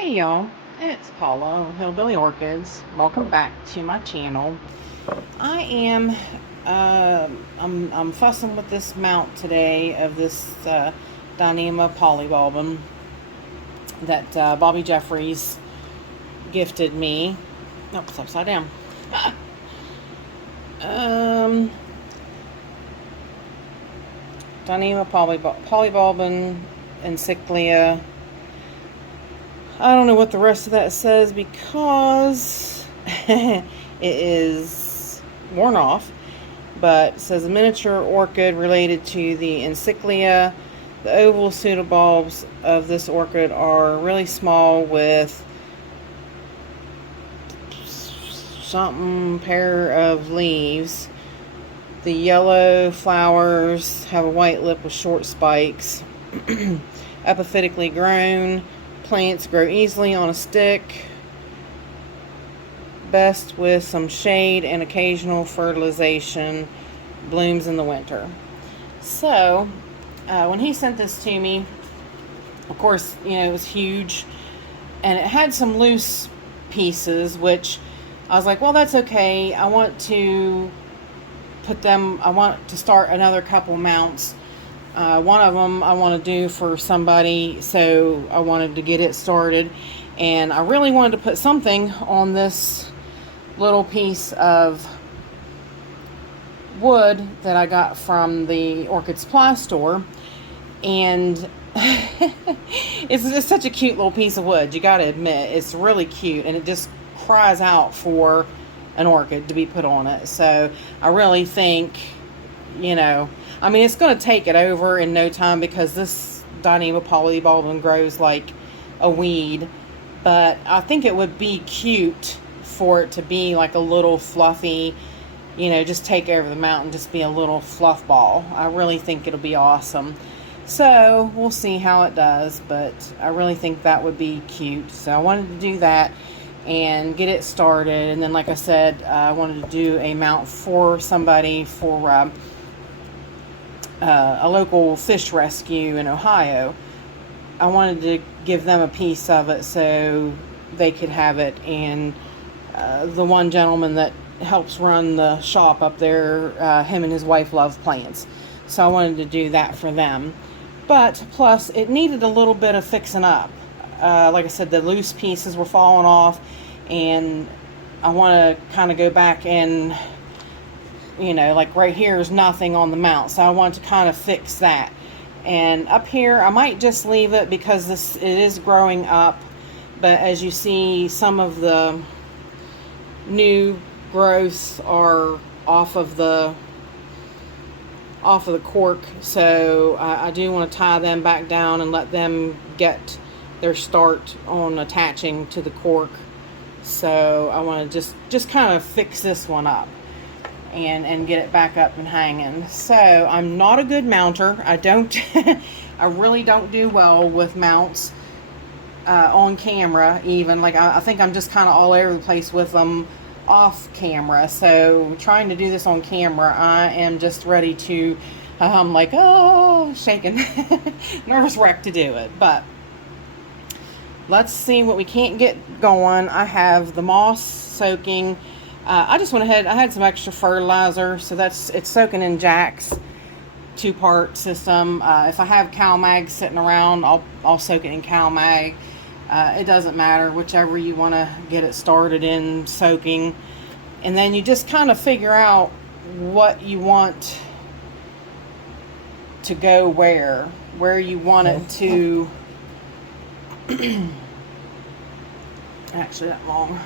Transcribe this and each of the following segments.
Hey y'all, it's Paula of Hillbilly Orchids. Welcome back to my channel. I am I'm fussing with this mount today of this Dyneema polybulbum that Bobby Jeffries gifted me. Nope, it's upside down. Dyneema polybulbum encyclia. I don't know what the rest of that says because it is worn off, but it says a miniature orchid related to the encyclia. The oval pseudobulbs of this orchid are really small with something pair of leaves. The yellow flowers have a white lip with short spikes. Epiphytically grown. Plants grow easily on a stick, best with some shade and occasional fertilization, blooms in the winter. So when he sent this to me, of course, you know, it was huge and it had some loose pieces, which I was like, well, that's okay. I want to start another couple mounts. One of them I want to do for somebody, so I wanted to get it started, and I really wanted to put something on this little piece of wood that I got from the Orchid Supply store, and it's such a cute little piece of wood, you gotta admit. It's really cute, and it just cries out for an orchid to be put on it. So I really think, you know, I mean, it's going to take it over in no time because this Dyneema polybulbum grows like a weed. But I think it would be cute for it to be like a little fluffy, you know, just take over the mountain, just be a little fluff ball. I really think it'll be awesome. So we'll see how it does, but I really think that would be cute. So I wanted to do that and get it started. And then, like I said, I wanted to do a mount for somebody for a local fish rescue in Ohio. I wanted to give them a piece of it so they could have it, and the one gentleman that helps run the shop up there, him and his wife love plants, so I wanted to do that for them. But plus it needed a little bit of fixing up. Like I said, the loose pieces were falling off, and I want to kind of go back and, you know, like right here is nothing on the mount, so I want to kind of fix that. And up here I might just leave it because it is growing up, but as you see, some of the new growths are off of the cork, so I do want to tie them back down and let them get their start on attaching to the cork. So I want to just kind of fix this one up and get it back up and hanging. So I'm not a good mounter. I really don't do well with mounts on camera. Even like I think I'm just kind of all over the place with them off camera. So trying to do this on camera, I am just ready to I'm like, oh, shaking nervous wreck to do it. But let's see what we can't get going. I have the moss soaking. I just went ahead, I had some extra fertilizer, so it's soaking in Jack's 2-part system. If I have CalMag sitting around, I'll soak it in CalMag. It doesn't matter, whichever you want to get it started in soaking. And then you just kind of figure out what you want to go where you want it to. Actually, that long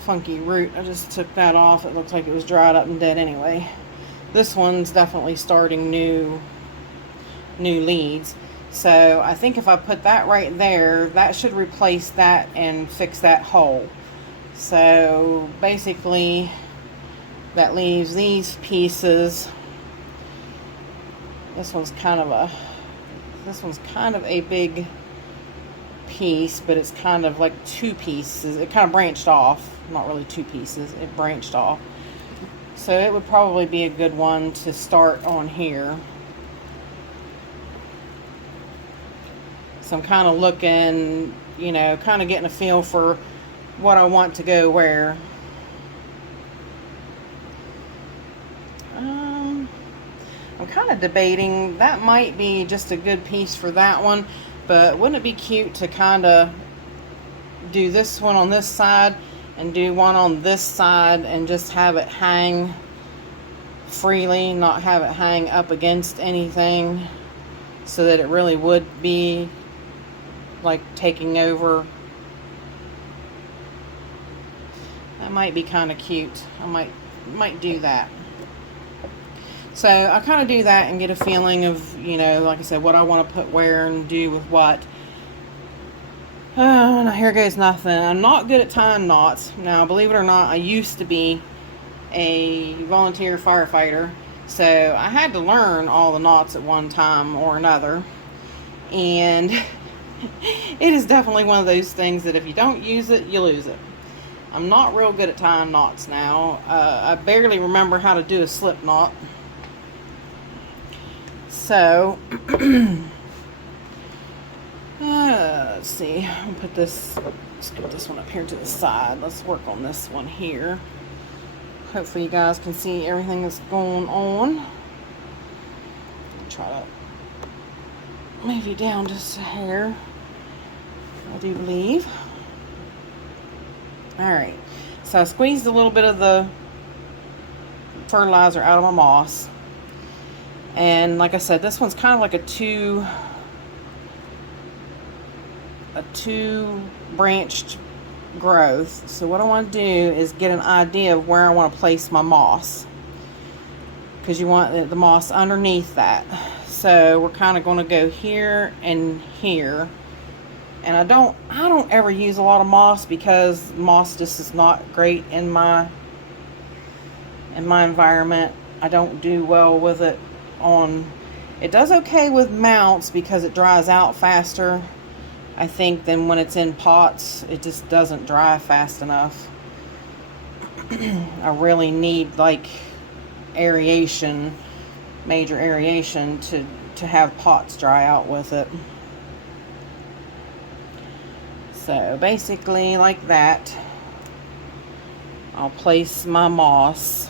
funky root, I just took that off. It looks like it was dried up and dead anyway. This one's definitely starting new leads. So I think if I put that right there, that should replace that and fix that hole. So basically that leaves these pieces. This one's kind of a big piece, but it's kind of like 2 pieces. It kind of branched off. Not really 2 pieces, it branched off. So it would probably be a good one to start on here. So I'm kind of looking you know, kind of getting a feel for what I want to go where. I'm kind of debating, that might be just a good piece for that one, but wouldn't it be cute to kind of do this one on this side and do one on this side and just have it hang freely, not have it hang up against anything, so that it really would be like taking over. That might be kind of cute. I might do that. So I kind of do that and get a feeling of, you know, like I said, what I want to put where and do with what. Oh, now here goes nothing. I'm not good at tying knots. Now, believe it or not, I used to be a volunteer firefighter, so I had to learn all the knots at one time or another. And it is definitely one of those things that if you don't use it, you lose it. I'm not real good at tying knots now. I barely remember how to do a slip knot. So, let's see. I'll put this, let's get this one up here to the side. Let's work on this one here. Hopefully you guys can see everything that's going on. I'll try to move you down just a hair, I do believe. Alright, so I squeezed a little bit of the fertilizer out of my moss. And like I said, this one's kind of like a two branched growth. So what I want to do is get an idea of where I want to place my moss, because you want the moss underneath that. So we're kind of going to go here and here. And I don't ever use a lot of moss, because moss just is not great in my environment. I don't do well with it it does okay with mounts because it dries out faster, I think, than when it's in pots. It just doesn't dry fast enough. I really need like aeration, major aeration to have pots dry out with it. So basically like that, I'll place my moss.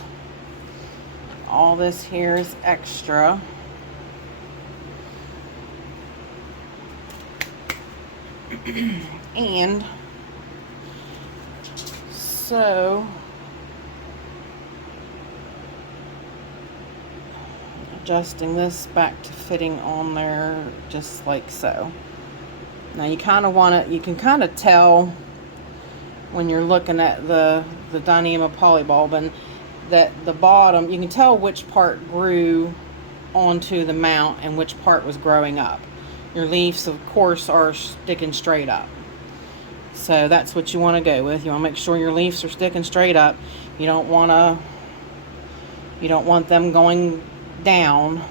All this here is extra. And so adjusting this back to fitting on there just like so. Now you kind of want to, you can kind of tell when you're looking at the Dyneema polybulbin that the bottom, you can tell which part grew onto the mount and which part was growing up. Your leaves, of course, are sticking straight up. So that's what you want to go with. You want to make sure your leaves are sticking straight up. You don't want them going down.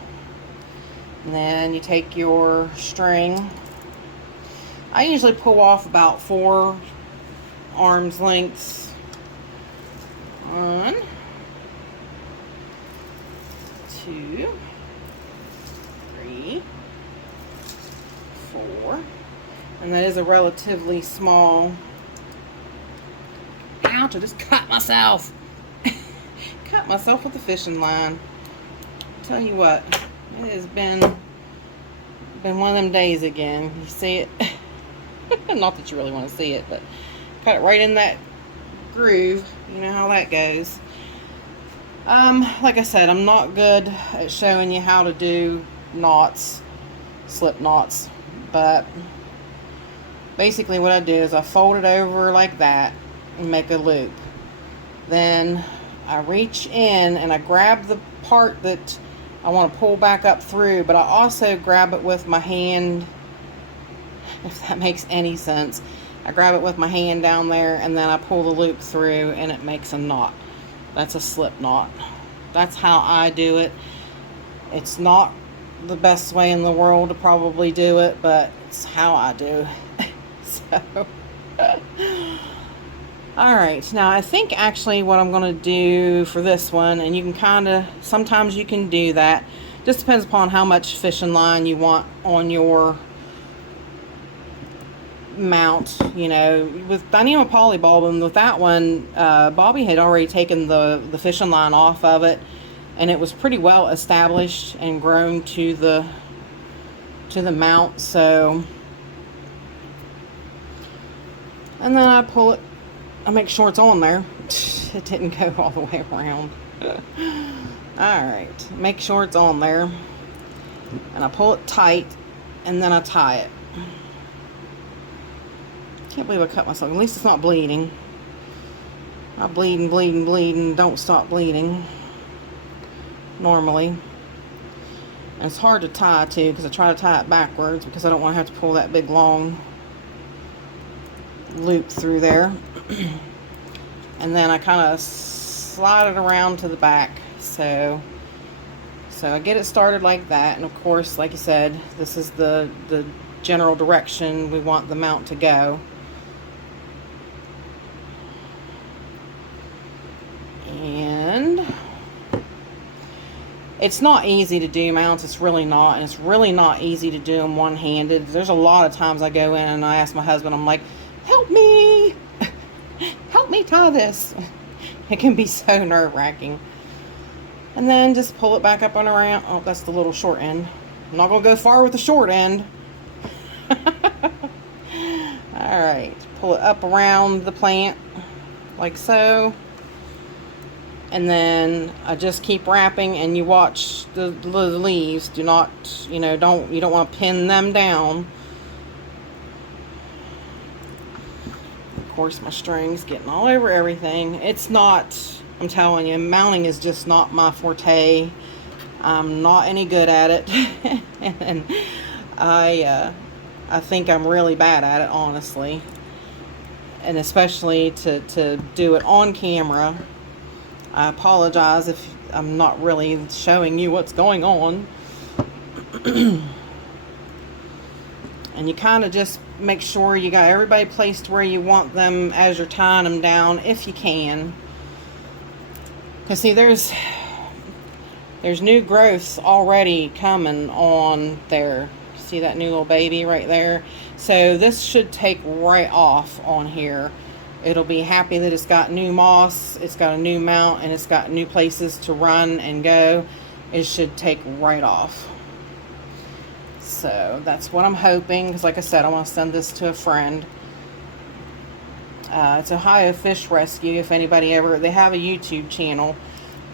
And then you take your string. I usually pull off about 4 arms lengths. 1, 2, 3, 4, and that is a relatively small. Ouch, I just cut myself. Cut myself with the fishing line. Tell you what, it has been one of them days again. You see it? Not that you really want to see it, but cut it right in that groove. You know how that goes. Like I said, I'm not good at showing you how to do knots, slip knots, but basically what I do is I fold it over like that and make a loop. Then I reach in and I grab the part that I want to pull back up through, but I also grab it with my hand, if that makes any sense. I grab it with my hand down there and then I pull the loop through and it makes a knot. That's a slip knot. That's how I do it. It's not the best way in the world to probably do it, but it's how I do. So, alright, now I think actually what I'm going to do for this one, and you can kind of, sometimes you can do that, just depends upon how much fishing line you want on your mount, you know, with Dyneema Polybulb, and with that one, Bobby had already taken the fishing line off of it, and it was pretty well established and grown to the mount. So, and then I pull it, I make sure it's on there. It didn't go all the way around. Alright, make sure it's on there, and I pull it tight, and then I tie it. Can't believe I cut myself. At least it's not bleeding. I'm bleeding, bleeding, bleeding. Don't stop bleeding. Normally. And it's hard to tie too, because I try to tie it backwards because I don't want to have to pull that big long loop through there. And then I kind of slide it around to the back. So I get it started like that. And of course, like I said, this is the general direction we want the mount to go. And it's not easy to do mounts. It's really not. And it's really not easy to do them one-handed. There's a lot of times I go in and I ask my husband, I'm like, help me! Help me tie this. It can be so nerve-wracking. And then just pull it back up and around. Oh, that's the little short end. I'm not going to go far with the short end. Alright. Pull it up around the plant like so. And then I just keep wrapping, and you watch the leaves. Do not, you know, you don't want to pin them down. Of course, my string's getting all over everything. It's not, I'm telling you, mounting is just not my forte. I'm not any good at it. And I think I'm really bad at it, honestly. And especially to do it on camera. I apologize if I'm not really showing you what's going on. And you kind of just make sure you got everybody placed where you want them as you're tying them down, if you can. Because see, there's new growths already coming on there. See that new little baby right there? So this should take right off on here. It'll be happy that it's got new moss, it's got a new mount, and it's got new places to run and go. It should take right off. So that's what I'm hoping, because like I said, I want to send this to a friend. It's Ohio Fish Rescue. If anybody ever, they have a YouTube channel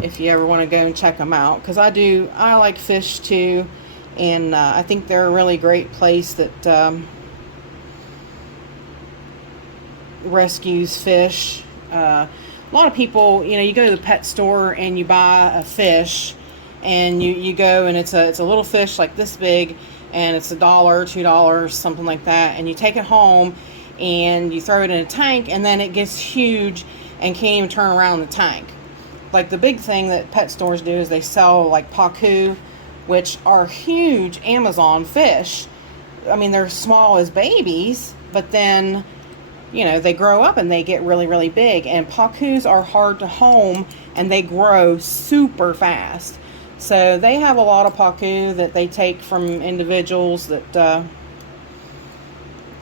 if you ever want to go and check them out, because I like fish too, and I think they're a really great place that rescues fish. A lot of people, you know, you go to the pet store and you buy a fish, and you go, and it's a little fish like this big, and it's $1, $2, something like that, and you take it home and you throw it in a tank, and then it gets huge and can't even turn around the tank. Like the big thing that pet stores do is they sell like pacu, which are huge Amazon fish. I mean, they're small as babies, but then, you know, they grow up and they get really, really big. And pacus are hard to home, and they grow super fast. So they have a lot of pacu that they take from individuals that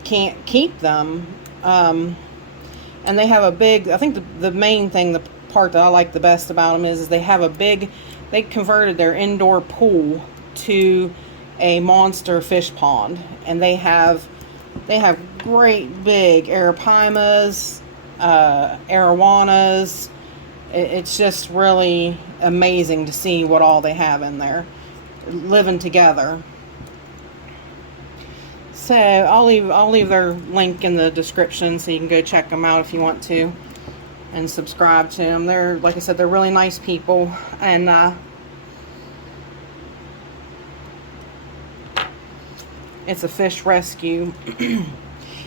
can't keep them. And they have a big, I think the main thing, the part that I like the best about them is they have a big, they converted their indoor pool to a monster fish pond. And they have great big arapimas, arowanas. It's just really amazing to see what all they have in there living together. So I'll leave their link in the description so you can go check them out if you want to, and subscribe to them. They're, like I said, they're really nice people, and it's a fish rescue.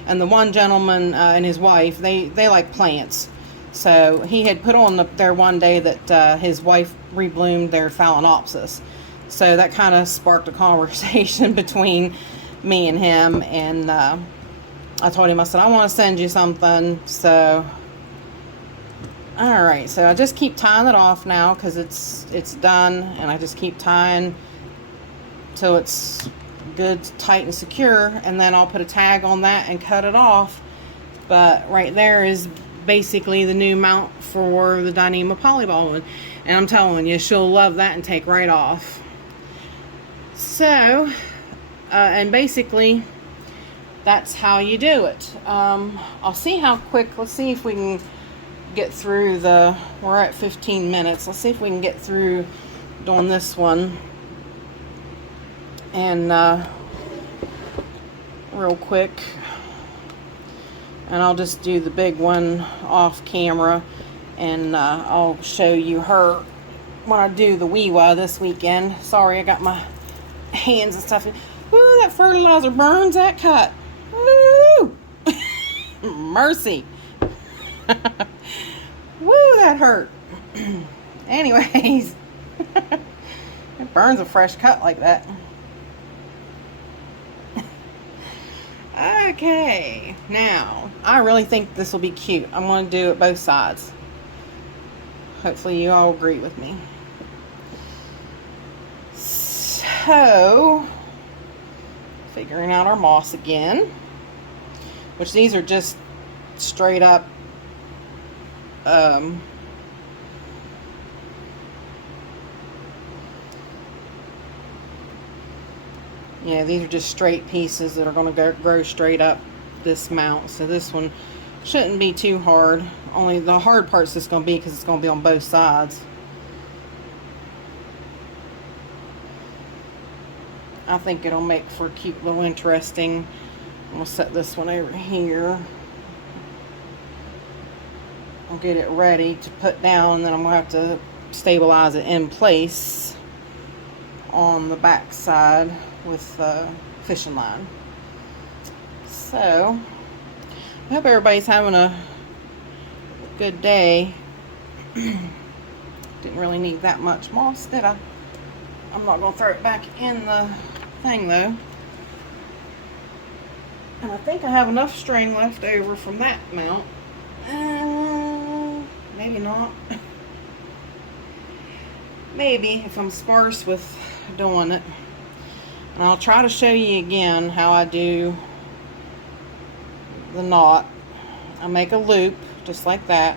And the one gentleman and his wife, they like plants. So he had put on there one day that his wife rebloomed their phalaenopsis. So that kind of sparked a conversation between me and him. And I told him, I said, I want to send you something. So, alright, so I just keep tying it off now because it's done. And I just keep tying till it's good, tight, and secure, and then I'll put a tag on that and cut it off. But right there is basically the new mount for the Dyneema polyball one, and I'm telling you, she'll love that and take right off. So, and basically, that's how you do it. I'll see how quick, let's see if we can get through we're at 15 minutes. Let's see if we can get through doing this one. And real quick. And I'll just do the big one off camera. And I'll show you her when I do the wee one this weekend. Sorry, I got my hands and stuff. Woo, that fertilizer burns that cut. Woo! Mercy. Woo, that hurt. Anyways, it burns a fresh cut like that. Okay, now, I really think this will be cute. I'm going to do it both sides. Hopefully you all agree with me. So, figuring out our moss again. Which these are just straight up yeah, these are just straight pieces that are going to grow straight up this mount. So this one shouldn't be too hard. Only the hard part's just going to be because it's going to be on both sides. I think it'll make for a cute little interesting. I'm going to set this one over here. I'll get it ready to put down, and then I'm going to have to stabilize it in place on the back side with fishing line. So, I hope everybody's having a good day. Didn't really need that much moss, did I? I'm not going to throw it back in the thing, though. And I think I have enough string left over from that mount. Maybe not. Maybe, if I'm sparse with doing it. And I'll try to show you again how I do the knot. I make a loop, just like that.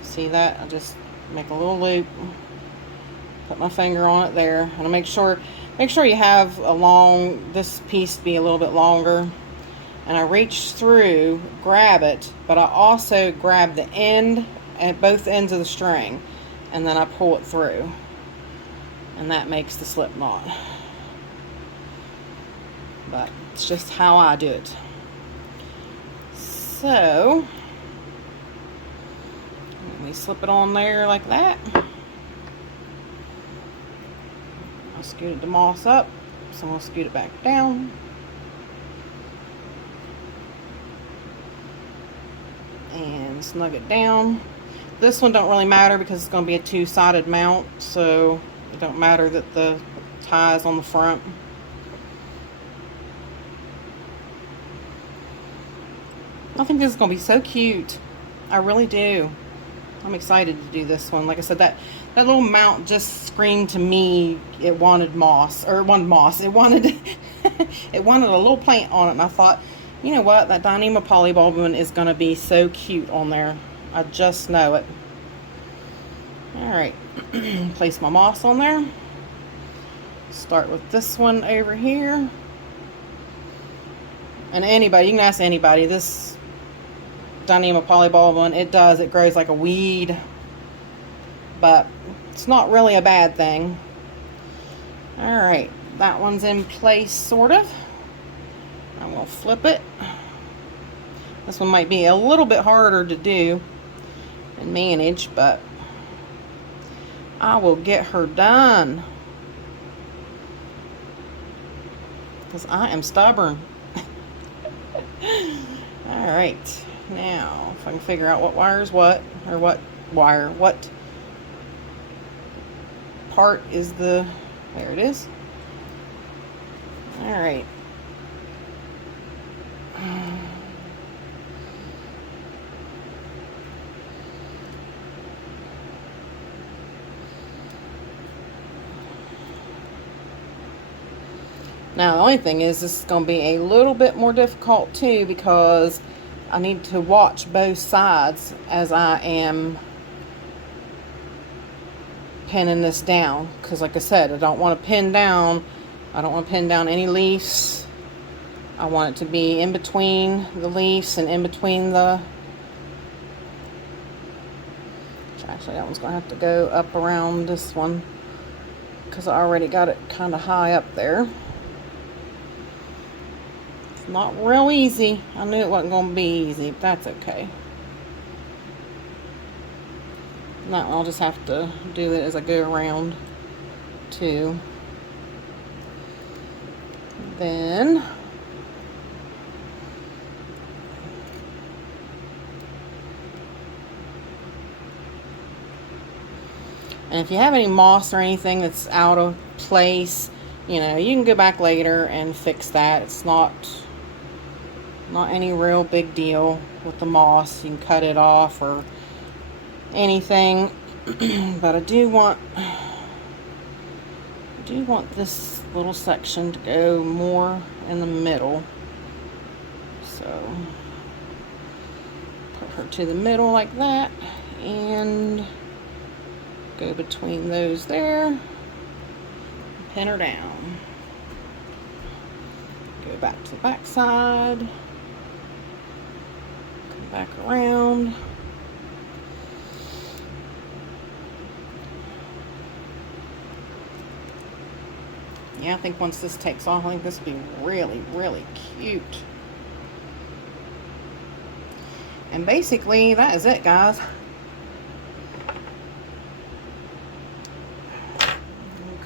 See that? I just make a little loop. Put my finger on it there. And I make sure you have this piece be a little bit longer. And I reach through, grab it, but I also grab the end at both ends of the string, and then I pull it through, and that makes the slip knot. But it's just how I do it. So let me slip it on there like that. I scooted the moss up, so I'm going to scoot it back down. And snug it down. This one don't really matter because it's going to be a two-sided mount, so it don't matter that the tie is on the front. I think this is going to be so cute. I really do. I'm excited to do this one. Like I said, that little mount just screamed to me it wanted moss. Or it wanted moss. It wanted it wanted a little plant on it, and I thought, you know what, that Dyneema polybulb one is going to be so cute on there. I just know it. Alright, place my moss on there. Start with this one over here. And anybody, you can ask anybody, this Dyneema polybulb one, it grows like a weed. But it's not really a bad thing. Alright, that one's in place, sort of. I'm going to flip it. This one might be a little bit harder to do and manage, but I will get her done. Because I am stubborn. Alright, now if I can figure out what wire is what, or what part is there it is. Alright. Now, the only thing is this is going to be a little bit more difficult too, because I need to watch both sides as I am pinning this down. Because like I said, I don't want to pin down any leaves. I want it to be in between the leaves and in between the... Actually, that one's going to have to go up around this one, because I already got it kind of high up there. It's not real easy. I knew it wasn't going to be easy, but that's okay. That one I'll just have to do it as I go around too. Then and if you have any moss or anything that's out of place, you know, you can go back later and fix that. It's not any real big deal with the moss. You can cut it off or anything. But I do want this little section to go more in the middle. So put her to the middle like that, and go between those there, pin her down. Go back to the back side, come back around. Yeah, I think once this takes off, I think this will be really, really cute. And basically, that is it, guys.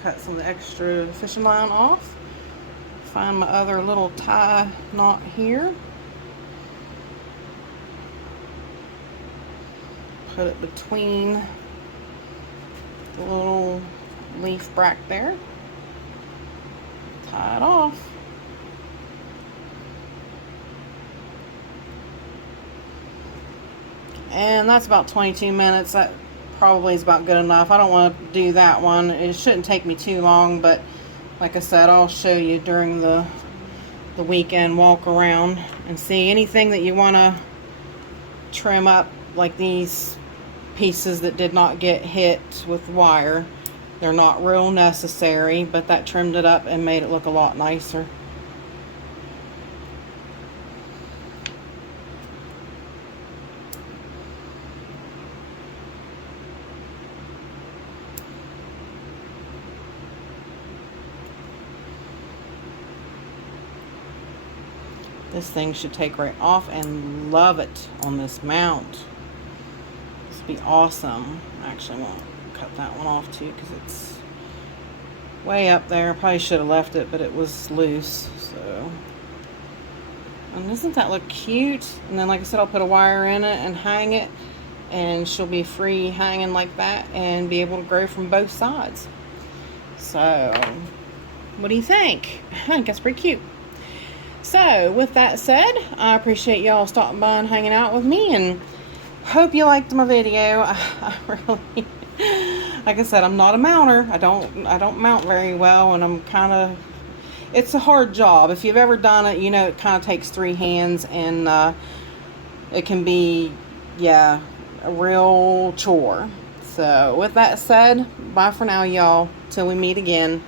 Cut some of the extra fishing line off. Find my other little tie knot here. Put it between the little leaf bract there. Tie it off. And that's about 22 minutes. That probably is about good enough. I don't want to do that one. It shouldn't take me too long, but like I said, I'll show you during the weekend walk around and see anything that you want to trim up, like these pieces that did not get hit with wire. They're not real necessary, but that trimmed it up and made it look a lot nicer. This thing should take right off, and love it on this mount. This would be awesome. I actually won't cut that one off too, because it's way up there. Probably should have left it, but it was loose. So, and doesn't that look cute? And then, like I said, I'll put a wire in it and hang it, and she'll be free hanging like that and be able to grow from both sides. So, what do you think? I think that's pretty cute. So, with that said, I appreciate y'all stopping by and hanging out with me, and hope you liked my video. I really, like I said, I'm not a mounter. I don't mount very well, and I'm kind of, it's a hard job. If you've ever done it, you know it kind of takes 3 hands, and it can be, yeah, a real chore. So, with that said, bye for now, y'all. Till we meet again.